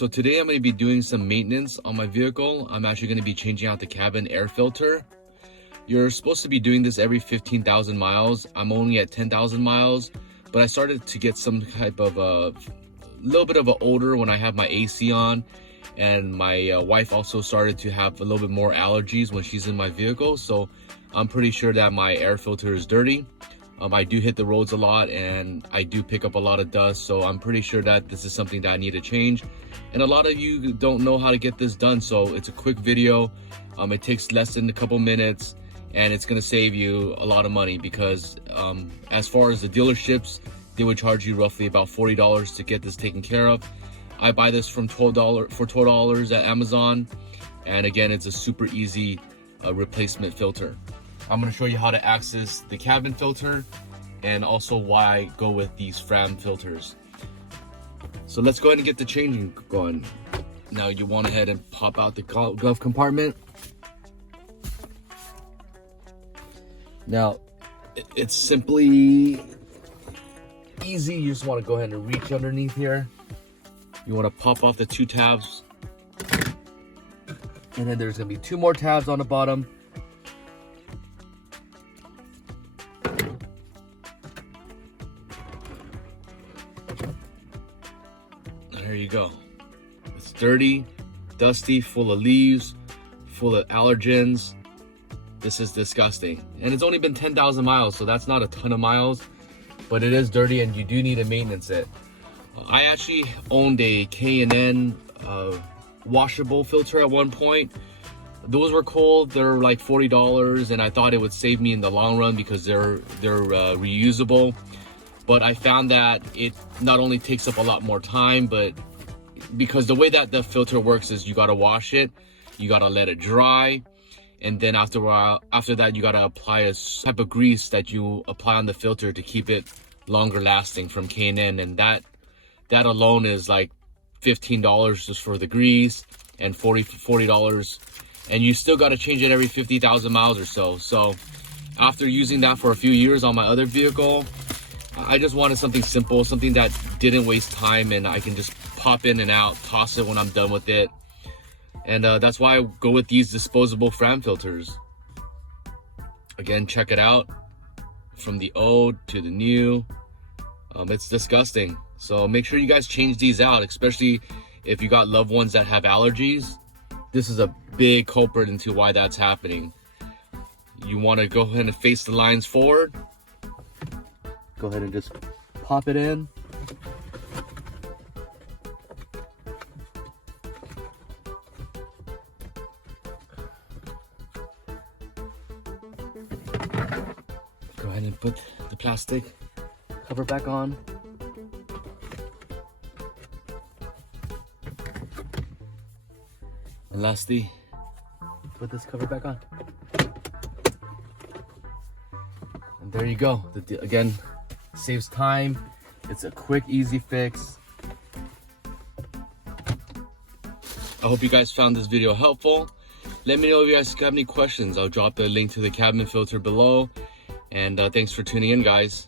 So today I'm going to be doing some maintenance on my vehicle. I'm actually going to be changing out the cabin air filter. You're supposed to be doing this every 15,000 miles. I'm only at 10,000 miles, but I started to get some type of a little bit of an odor when I have my AC on, and my wife also started to have a little bit more allergies when she's in my vehicle. So I'm pretty sure that my air filter is dirty. I do hit the roads a lot and I do pick up a lot of dust, so I'm pretty sure that this is something that I need to change. And a lot of you don't know how to get this done, so it's a quick video. It takes less than a couple minutes and it's gonna save you a lot of money, because as far as the dealerships, they would charge you roughly about $40 to get this taken care of. I buy this from $12 at Amazon, and again, it's a super easy replacement filter. I'm going to show you how to access the cabin filter and also why I go with these FRAM filters. So let's go ahead and get the changing going. Now you want to head and pop out the glove compartment. Now it's simply easy. You just want to go ahead and reach underneath here. You want to pop off the 2 tabs, and then there's going to be 2 more tabs on the bottom. There you go. It's dirty, dusty, full of leaves, full of allergens. This is disgusting. And it's only been 10,000 miles, so that's not a ton of miles, but it is dirty and you do need to maintenance it. I actually owned a K&N washable filter at one point. Those were cool. They're like $40, and I thought it would save me in the long run because they're reusable. But I found that it not only takes up a lot more time, but because the way that the filter works is you gotta wash it, you gotta let it dry, and then after a while, after that, you gotta apply a type of grease that you apply on the filter to keep it longer lasting from K&N, and that alone is like $15 just for the grease, and $40, and you still gotta change it every 50,000 miles or so. So after using that for a few years on my other vehicle, I just wanted something simple, something that didn't waste time, and I can just pop in and out, toss it when I'm done with it. And that's why I go with these disposable FRAM filters. Again, check it out. From the old to the new. It's disgusting. So make sure you guys change these out, especially if you got loved ones that have allergies. This is a big culprit into why that's happening. You want to go ahead and face the lines forward. Go ahead and just pop it in. Go ahead and put the plastic cover back on. And lastly, put this cover back on. And there you go. Again, saves time. It's a quick, easy fix. I hope you guys found this video helpful. Let me know if you guys have any questions. I'll drop the link to the cabin filter below. And thanks for tuning in, guys.